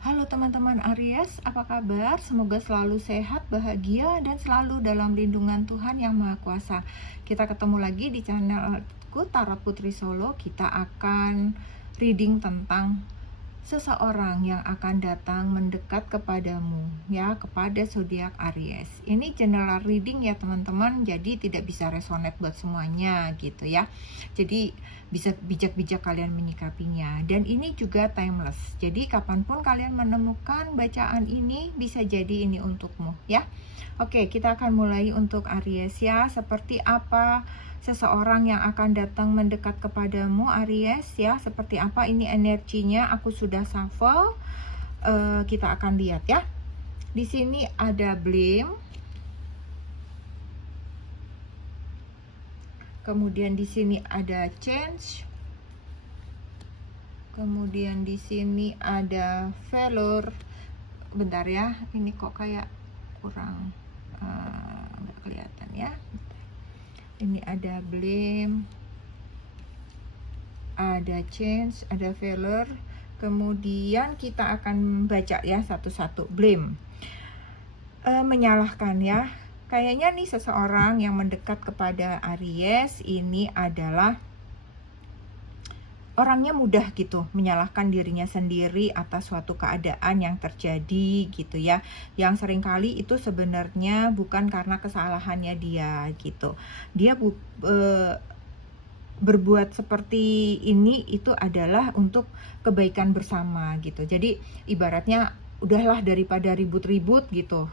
Halo teman-teman Aries, apa kabar? Semoga selalu sehat, bahagia, dan selalu dalam lindungan Tuhan Yang Maha Kuasa. Kita ketemu lagi di channelku Tarot Putri Solo. Kita akan reading tentang seseorang yang akan datang mendekat kepadamu, ya, kepada zodiak Aries. Ini general reading ya teman-teman, jadi tidak bisa resonate buat semuanya gitu ya. Jadi bisa bijak-bijak kalian menyikapinya. Dan ini juga timeless. Jadi kapanpun kalian menemukan bacaan ini, bisa jadi ini untukmu ya. Oke, kita akan mulai untuk Aries ya. Seperti apa seseorang yang akan datang mendekat kepadamu Aries ya, seperti apa ini energinya? Aku sudah shuffle. Kita akan lihat ya. Di sini ada blame, kemudian di sini ada change, kemudian di sini ada failure. Bentar ya, ini kok kayak kurang nggak kelihatan ya. Ini ada blame, ada change, ada failure. Kemudian kita akan baca ya satu-satu. Blame, menyalahkan ya. Kayaknya nih seseorang yang mendekat kepada Aries ini adalah orangnya mudah gitu menyalahkan dirinya sendiri atas suatu keadaan yang terjadi gitu ya, yang seringkali itu sebenarnya bukan karena kesalahannya dia gitu. Dia berbuat seperti ini itu adalah untuk kebaikan bersama gitu. Jadi ibaratnya udahlah daripada ribut-ribut gitu,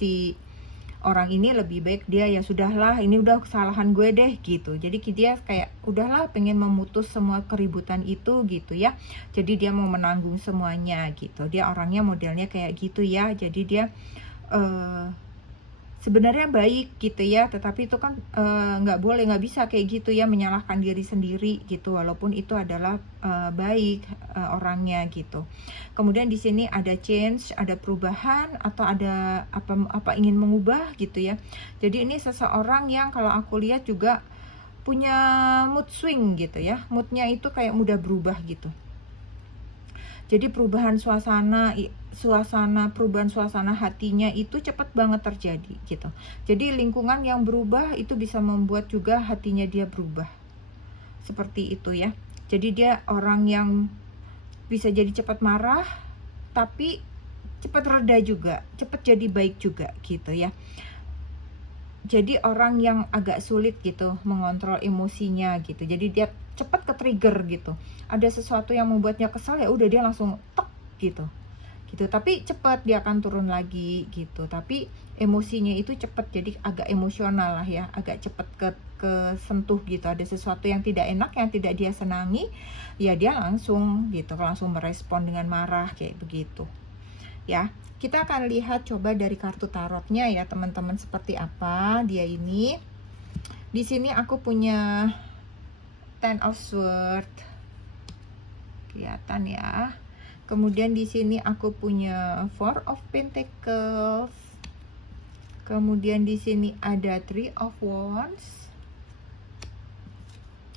si orang ini lebih baik dia ya sudahlah, ini udah kesalahan gue deh gitu. Jadi dia kayak udahlah pengen memutus semua keributan itu gitu ya. Jadi dia mau menanggung semuanya gitu. Dia orangnya modelnya kayak gitu ya. Jadi dia sebenarnya baik gitu ya, tetapi itu kan nggak boleh, nggak bisa kayak gitu ya, menyalahkan diri sendiri gitu, walaupun itu adalah baik orangnya gitu. Kemudian di sini ada change, ada perubahan atau ada apa ingin mengubah gitu ya. Jadi ini seseorang yang kalau aku lihat juga punya mood swing gitu ya, moodnya itu kayak mudah berubah gitu. Jadi perubahan suasana hatinya itu cepat banget terjadi gitu. Jadi lingkungan yang berubah itu bisa membuat juga hatinya dia berubah. Seperti itu ya. Jadi dia orang yang bisa jadi cepat marah, tapi cepat reda juga, cepat jadi baik juga gitu ya. Jadi orang yang agak sulit gitu mengontrol emosinya gitu. Jadi dia cepat ke trigger gitu. Ada sesuatu yang membuatnya kesal, ya udah dia langsung tek gitu. Tapi cepat dia akan turun lagi gitu. Tapi emosinya itu cepat, jadi agak emosional lah ya, agak cepat ke sentuh gitu. Ada sesuatu yang tidak enak, yang tidak dia senangi, ya dia langsung merespon dengan marah kayak begitu. Ya, kita akan lihat coba dari kartu tarotnya ya teman-teman, seperti apa dia ini. Di sini aku punya Ten of Swords, kelihatan ya. Kemudian di sini aku punya Four of Pentacles. Kemudian di sini ada Three of Wands.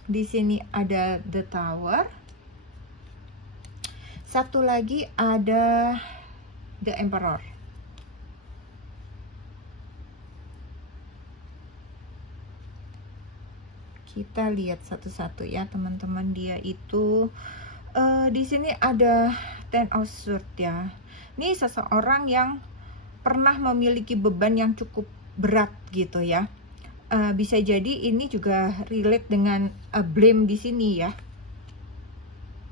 Di sini ada The Tower. Satu lagi ada The Emperor. Kita lihat satu-satu ya teman-teman. Dia itu di sini ada Ten of Swords ya. Ini seseorang yang pernah memiliki beban yang cukup berat gitu ya. Bisa jadi ini juga relate dengan blame di sini ya.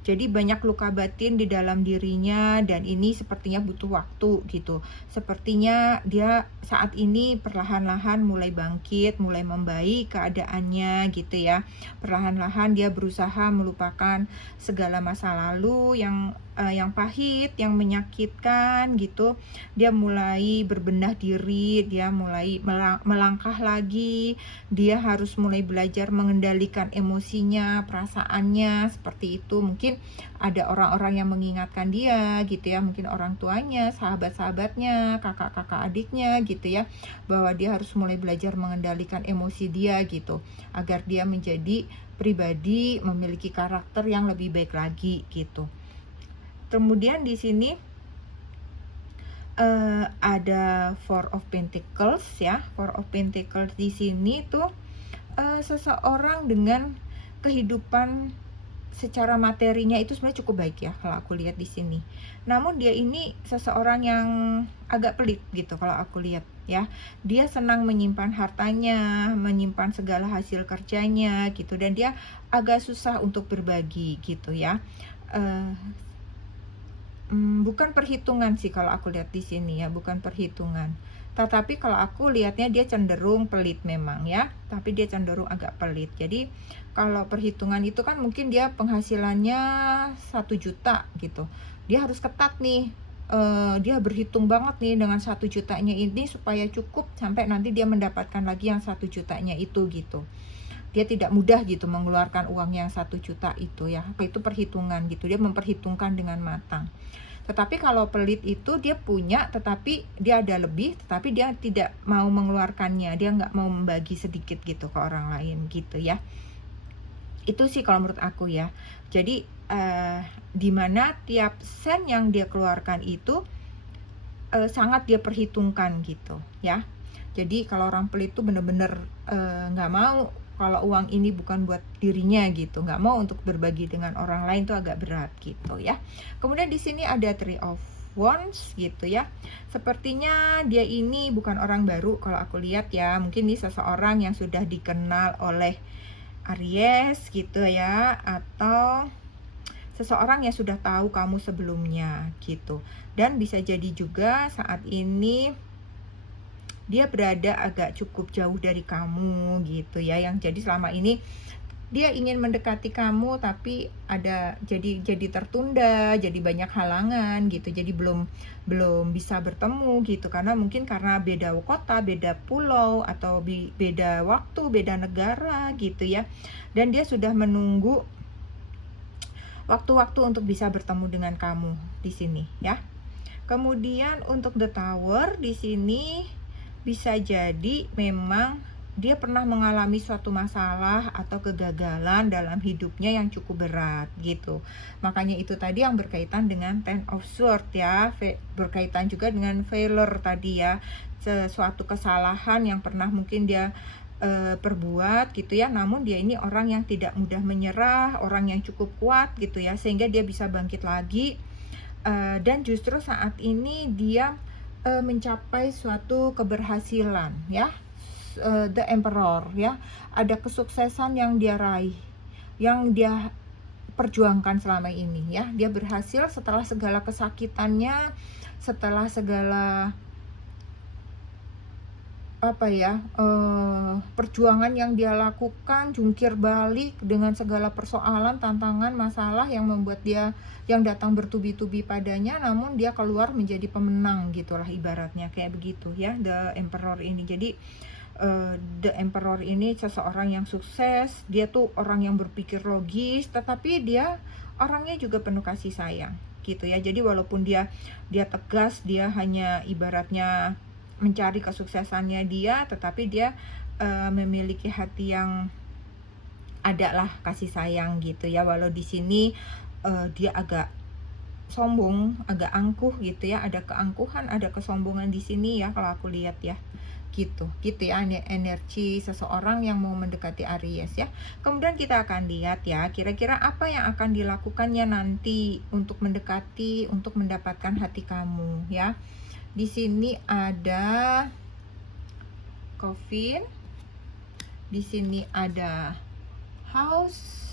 Jadi banyak luka batin di dalam dirinya, dan ini sepertinya butuh waktu gitu. Sepertinya dia saat ini perlahan-lahan mulai bangkit, mulai membaik keadaannya gitu ya. Perlahan-lahan dia berusaha melupakan segala masa lalu yang pahit, yang menyakitkan gitu. Dia mulai berbenah diri, dia mulai melangkah lagi. Dia harus mulai belajar mengendalikan emosinya, perasaannya, seperti itu. Mungkin ada orang-orang yang mengingatkan dia gitu ya, mungkin orang tuanya, sahabat-sahabatnya, kakak-kakak adiknya gitu ya, bahwa dia harus mulai belajar mengendalikan emosi dia gitu, agar dia menjadi pribadi memiliki karakter yang lebih baik lagi gitu. Kemudian di sini ada Four of Pentacles ya. Four of Pentacles di sini tuh seseorang dengan kehidupan secara materinya itu sebenarnya cukup baik ya kalau aku lihat di sini. Namun dia ini seseorang yang agak pelit gitu kalau aku lihat ya. Dia senang menyimpan hartanya, menyimpan segala hasil kerjanya gitu, dan dia agak susah untuk berbagi gitu ya. Bukan perhitungan sih kalau aku lihat di sini ya, bukan perhitungan. Tetapi kalau aku lihatnya dia cenderung pelit memang ya, tapi dia cenderung agak pelit. Jadi kalau perhitungan itu kan mungkin dia penghasilannya 1 juta gitu. Dia harus ketat nih. Dia berhitung banget nih dengan 1 jutanya ini supaya cukup sampai nanti dia mendapatkan lagi yang 1 jutanya itu gitu. Dia tidak mudah gitu mengeluarkan uang yang 1 juta itu ya. Itu perhitungan gitu. Dia memperhitungkan dengan matang. Tetapi kalau pelit itu dia punya, tetapi dia ada lebih, tetapi dia tidak mau mengeluarkannya. Dia nggak mau membagi sedikit gitu ke orang lain gitu ya. Itu sih kalau menurut aku ya. Jadi dimana tiap sen yang dia keluarkan itu sangat dia perhitungkan gitu ya. Jadi kalau orang pelit itu bener-bener nggak mau kalau uang ini bukan buat dirinya gitu, nggak mau untuk berbagi dengan orang lain, tuh agak berat gitu ya. Kemudian di sini ada Three of Wands gitu ya. Sepertinya dia ini bukan orang baru kalau aku lihat ya. Mungkin ini seseorang yang sudah dikenal oleh Aries gitu ya, atau seseorang yang sudah tahu kamu sebelumnya gitu. Dan bisa jadi juga saat ini dia berada agak cukup jauh dari kamu gitu ya, yang jadi selama ini dia ingin mendekati kamu tapi ada jadi tertunda, jadi banyak halangan gitu, jadi belum bisa bertemu gitu, karena mungkin karena beda kota, beda pulau, atau beda waktu, beda negara gitu ya. Dan dia sudah menunggu waktu-waktu untuk bisa bertemu dengan kamu di sini ya. Kemudian untuk The Tower di sini bisa jadi memang dia pernah mengalami suatu masalah atau kegagalan dalam hidupnya yang cukup berat gitu. Makanya itu tadi yang berkaitan dengan Ten of Swords ya, berkaitan juga dengan failure tadi ya, sesuatu kesalahan yang pernah mungkin dia perbuat gitu ya. Namun dia ini orang yang tidak mudah menyerah, orang yang cukup kuat gitu ya, sehingga dia bisa bangkit lagi. Dan justru saat ini dia mencapai suatu keberhasilan ya, The Emperor ya, ada kesuksesan yang dia raih, yang dia perjuangkan selama ini ya. Dia berhasil setelah segala kesakitannya, setelah segala perjuangan yang dia lakukan, jungkir balik dengan segala persoalan, tantangan, masalah yang membuat dia, yang datang bertubi-tubi padanya, namun dia keluar menjadi pemenang gitulah ibaratnya, kayak begitu ya The Emperor ini. Jadi The Emperor ini seseorang yang sukses, dia tuh orang yang berpikir logis, tetapi dia orangnya juga penuh kasih sayang gitu ya. Jadi walaupun dia tegas, dia hanya ibaratnya mencari kesuksesannya dia, tetapi dia memiliki hati yang ada lah kasih sayang gitu ya. Walau di sini dia agak sombong, agak angkuh gitu ya, ada keangkuhan, ada kesombongan di sini ya kalau aku lihat ya. Gitu ya energi seseorang yang mau mendekati Aries ya. Kemudian kita akan lihat ya, kira-kira apa yang akan dilakukannya nanti untuk mendekati, untuk mendapatkan hati kamu ya. Di sini ada Coffin, di sini ada House,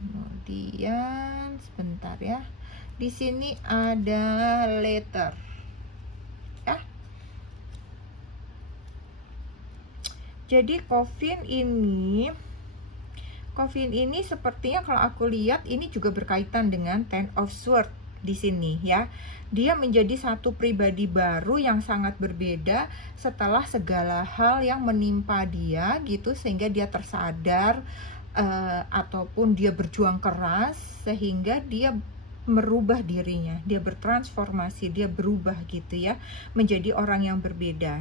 kemudian sebentar ya, di sini ada Letter ya. Jadi Coffin ini sepertinya kalau aku lihat ini juga berkaitan dengan Ten of Swords di sini ya. Dia menjadi satu pribadi baru yang sangat berbeda setelah segala hal yang menimpa dia gitu, sehingga dia tersadar ataupun dia berjuang keras sehingga dia merubah dirinya, dia bertransformasi, dia berubah gitu ya, menjadi orang yang berbeda.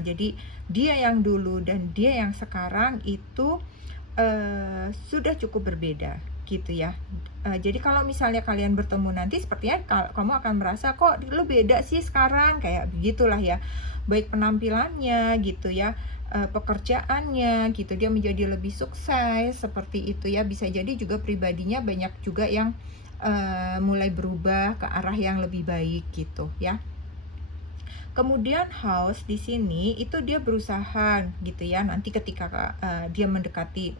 Jadi dia yang dulu dan dia yang sekarang itu sudah cukup berbeda gitu ya. Jadi kalau misalnya kalian bertemu nanti, sepertinya kamu akan merasa kok lu beda sih sekarang, kayak begitulah ya. Baik penampilannya gitu ya, pekerjaannya gitu, dia menjadi lebih sukses seperti itu ya. Bisa jadi juga pribadinya banyak juga yang mulai berubah ke arah yang lebih baik gitu ya. Kemudian House di sini itu dia berusaha gitu ya, nanti ketika dia mendekati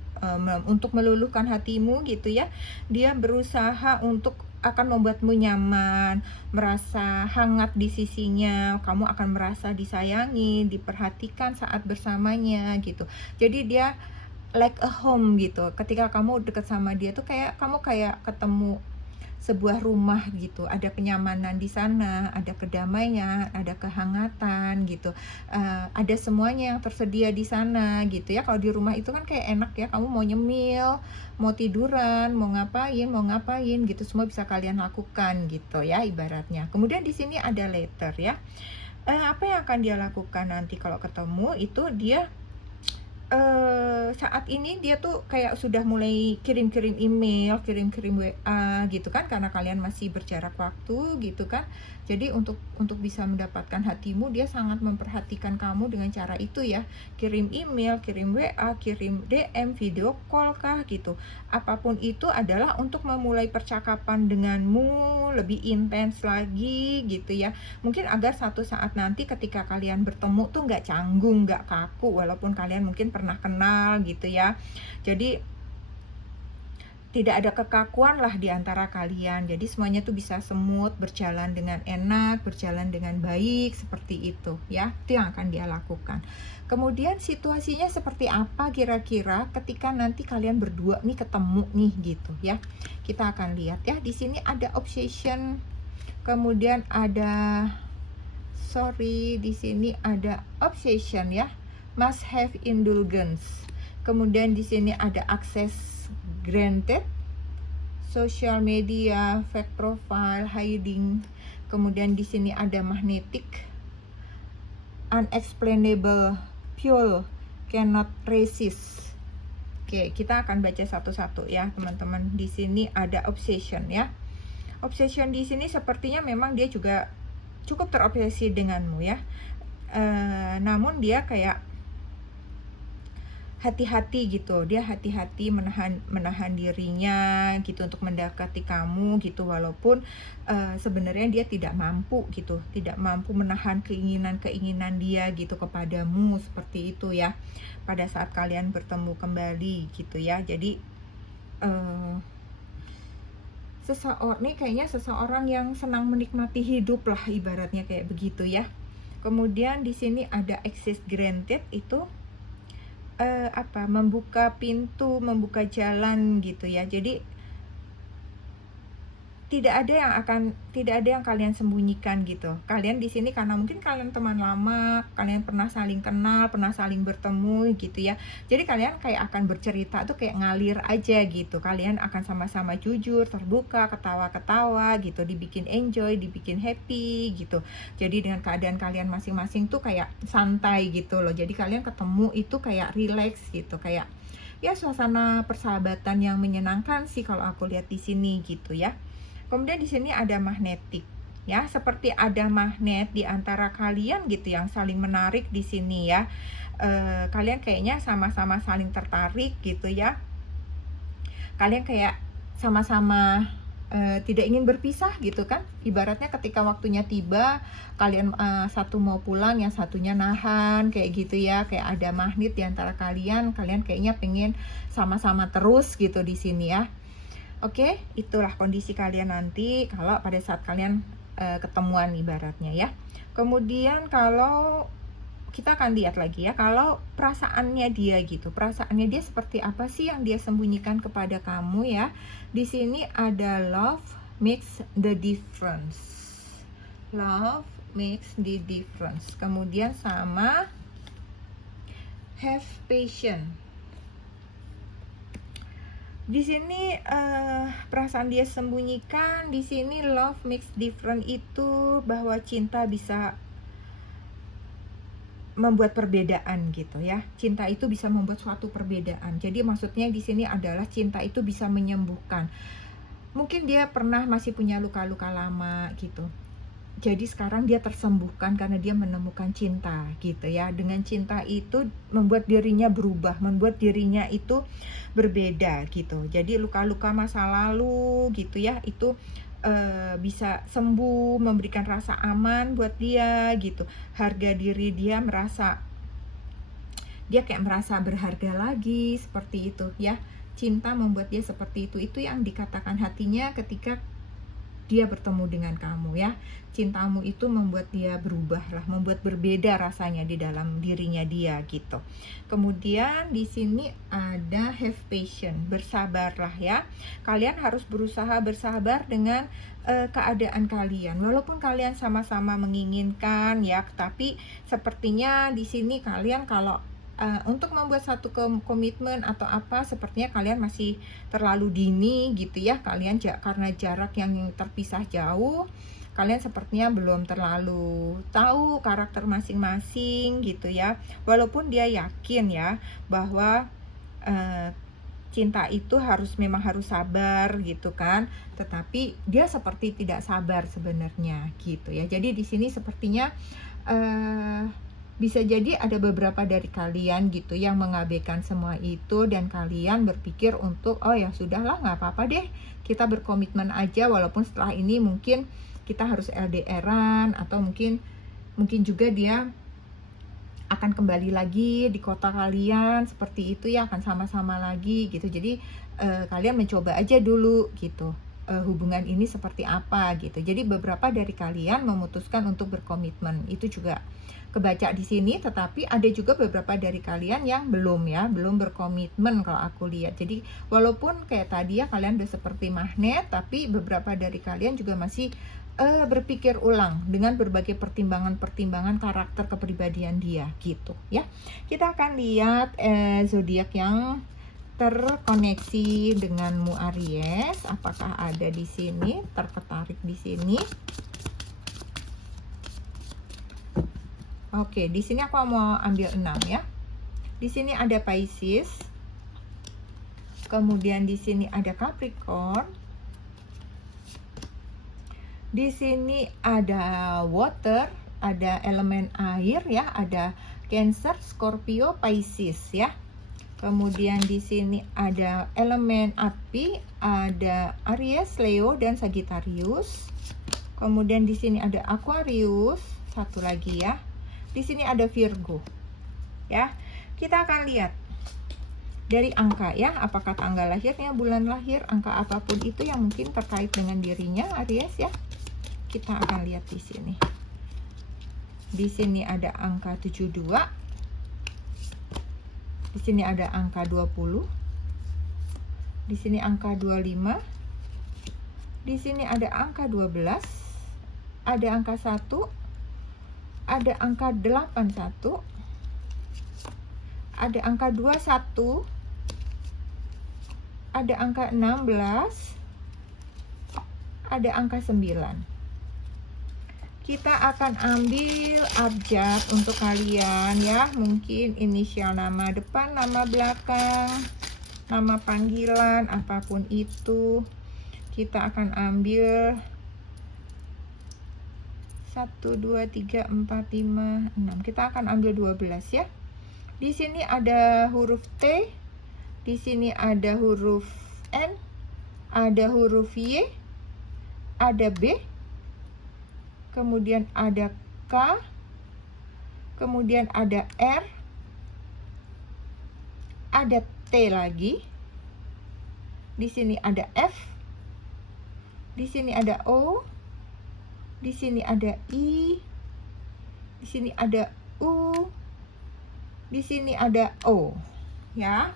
untuk meluluhkan hatimu gitu ya, dia berusaha untuk akan membuatmu nyaman, merasa hangat di sisinya, kamu akan merasa disayangi, diperhatikan saat bersamanya gitu. Jadi dia like a home gitu. Ketika kamu dekat sama dia tuh kayak kamu kayak ketemu sebuah rumah gitu, ada kenyamanan di sana, ada kedamaian, ada kehangatan gitu, ada semuanya yang tersedia di sana gitu ya. Kalau di rumah itu kan kayak enak ya, kamu mau nyemil, mau tiduran, mau ngapain gitu, semua bisa kalian lakukan gitu ya ibaratnya. Kemudian di sini ada letter ya. Apa yang akan dia lakukan nanti kalau ketemu itu dia saat ini dia tuh kayak sudah mulai kirim-kirim email, kirim-kirim WA gitu kan, karena kalian masih berjarak waktu gitu kan. Jadi untuk bisa mendapatkan hatimu, dia sangat memperhatikan kamu dengan cara itu ya. Kirim email, kirim WA, kirim DM, video call kah gitu. Apapun itu adalah untuk memulai percakapan denganmu lebih intens lagi gitu ya. Mungkin agar satu saat nanti ketika kalian bertemu tuh nggak canggung, nggak kaku, walaupun kalian mungkin pernah kenal gitu ya. Jadi tidak ada kekakuan lah di antara kalian. Jadi semuanya tuh bisa smooth, berjalan dengan enak, berjalan dengan baik, seperti itu ya. Itu yang akan dia lakukan. Kemudian situasinya seperti apa kira-kira ketika nanti kalian berdua nih ketemu nih gitu ya. Kita akan lihat ya. Di sini ada obsession, kemudian ada di sini ada obsession ya. Must have indulgence. Kemudian di sini ada access granted, social media, fake profile, hiding. Kemudian di sini ada magnetic, unexplainable, fuel, cannot resist. Oke, kita akan baca satu-satu ya, teman-teman. Di sini ada obsession ya. Obsession di sini sepertinya memang dia juga cukup terobsesi denganmu ya. Namun dia kayak hati-hati gitu, dia hati-hati menahan dirinya gitu untuk mendekati kamu gitu, walaupun sebenarnya dia tidak mampu gitu, tidak mampu menahan keinginan dia gitu kepadamu, seperti itu ya, pada saat kalian bertemu kembali gitu ya. Jadi ini kayaknya seseorang yang senang menikmati hidup lah, ibaratnya kayak begitu ya. Kemudian di sini ada access granted, itu membuka pintu, membuka jalan gitu ya. Jadi tidak ada yang kalian sembunyikan gitu. Kalian di sini karena mungkin kalian teman lama, kalian pernah saling kenal, pernah saling bertemu gitu ya. Jadi kalian kayak akan bercerita tuh kayak ngalir aja gitu. Kalian akan sama-sama jujur, terbuka, ketawa-ketawa gitu, dibikin enjoy, dibikin happy gitu. Jadi dengan keadaan kalian masing-masing tuh kayak santai gitu loh. Jadi kalian ketemu itu kayak relax gitu, kayak ya suasana persahabatan yang menyenangkan sih kalau aku lihat di sini gitu ya. Kemudian di sini ada magnetik ya, seperti ada magnet di antara kalian gitu yang saling menarik di sini ya. Kalian kayaknya sama-sama saling tertarik gitu ya. Kalian kayak sama-sama tidak ingin berpisah gitu kan. Ibaratnya ketika waktunya tiba, kalian satu mau pulang, yang satunya nahan kayak gitu ya. Kayak ada magnet di antara kalian kayaknya pengen sama-sama terus gitu di sini ya. Oke, itulah kondisi kalian nanti kalau pada saat kalian ketemuan ibaratnya ya. Kemudian kalau kita akan lihat lagi ya, kalau perasaannya dia gitu, perasaannya dia seperti apa sih yang dia sembunyikan kepada kamu ya. Di sini ada love makes the difference. Love makes the difference. Kemudian sama have patience. Di sini perasaan dia sembunyikan, di sini love makes different itu bahwa cinta bisa membuat perbedaan gitu ya. Cinta itu bisa membuat suatu perbedaan. Jadi maksudnya di sini adalah cinta itu bisa menyembuhkan. Mungkin dia pernah masih punya luka-luka lama gitu. Jadi sekarang dia tersembuhkan karena dia menemukan cinta gitu ya. Dengan cinta itu membuat dirinya berubah, membuat dirinya itu berbeda gitu. Jadi luka-luka masa lalu gitu ya, itu bisa sembuh, memberikan rasa aman buat dia gitu. Harga diri dia kayak merasa berharga lagi, seperti itu ya. Cinta membuat dia seperti itu. Itu yang dikatakan hatinya ketika dia bertemu dengan kamu ya. Cintamu itu membuat dia berubah lah, membuat berbeda rasanya di dalam dirinya dia gitu. Kemudian di sini ada have patience, bersabarlah ya. Kalian harus berusaha bersabar dengan keadaan kalian. Walaupun kalian sama-sama menginginkan ya, tapi sepertinya di sini kalian kalau untuk membuat satu komitmen atau apa, sepertinya kalian masih terlalu dini gitu ya. Kalian karena jarak yang terpisah jauh, kalian sepertinya belum terlalu tahu karakter masing-masing gitu ya. Walaupun dia yakin ya bahwa cinta itu memang harus sabar gitu kan, tetapi dia seperti tidak sabar sebenarnya gitu ya. Jadi di sini sepertinya bisa jadi ada beberapa dari kalian gitu yang mengabaikan semua itu, dan kalian berpikir untuk oh ya sudahlah, nggak apa-apa deh, kita berkomitmen aja, walaupun setelah ini mungkin kita harus LDR-an, atau mungkin juga dia akan kembali lagi di kota kalian, seperti itu ya, akan sama-sama lagi gitu. Jadi kalian mencoba aja dulu gitu, hubungan ini seperti apa gitu. Jadi beberapa dari kalian memutuskan untuk berkomitmen, itu juga kebaca di sini. Tetapi ada juga beberapa dari kalian yang belum berkomitmen kalau aku lihat. Jadi walaupun kayak tadi ya, kalian udah seperti magnet, tapi beberapa dari kalian juga masih berpikir ulang dengan berbagai pertimbangan karakter kepribadian dia gitu ya. Kita akan lihat zodiak yang terkoneksi denganmu Aries, apakah ada di sini, tertarik di sini. Oke, di sini aku mau ambil 6 ya. Di sini ada Pisces. Kemudian di sini ada Capricorn. Di sini ada water, ada elemen air ya, ada Cancer, Scorpio, Pisces ya. Kemudian di sini ada elemen api, ada Aries, Leo, dan Sagittarius. Kemudian di sini ada Aquarius, satu lagi ya. Di sini ada Virgo. Ya. Kita akan lihat dari angka ya, apakah tanggal lahirnya, bulan lahir, angka apapun itu yang mungkin terkait dengan dirinya Aries ya. Kita akan lihat di sini. Di sini ada angka 72. Di sini ada angka 20. Di sini angka 25. Di sini ada angka 12. Ada angka 1. Ada angka 81. Ada angka 21. Ada angka 16. Ada angka 9. Kita akan ambil abjad untuk kalian ya. Mungkin inisial nama depan, nama belakang, nama panggilan, apapun itu. Kita akan ambil 1, 2, 3, 4, 5, 6. Kita akan ambil 12 ya. Di sini ada huruf T. Di sini ada huruf N. Ada huruf Y. Ada B. Kemudian ada K. Kemudian ada R. Ada T lagi. Di sini ada F. Di sini ada O. Di sini ada I. Di sini ada U. Di sini ada O. Ya.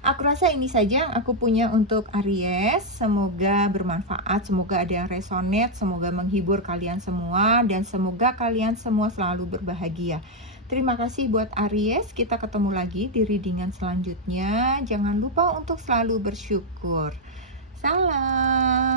Aku rasa ini saja yang aku punya untuk Aries. Semoga bermanfaat, semoga ada yang resonate, semoga menghibur kalian semua, dan semoga kalian semua selalu berbahagia. Terima kasih buat Aries. Kita ketemu lagi di readingan selanjutnya. Jangan lupa untuk selalu bersyukur. Salam.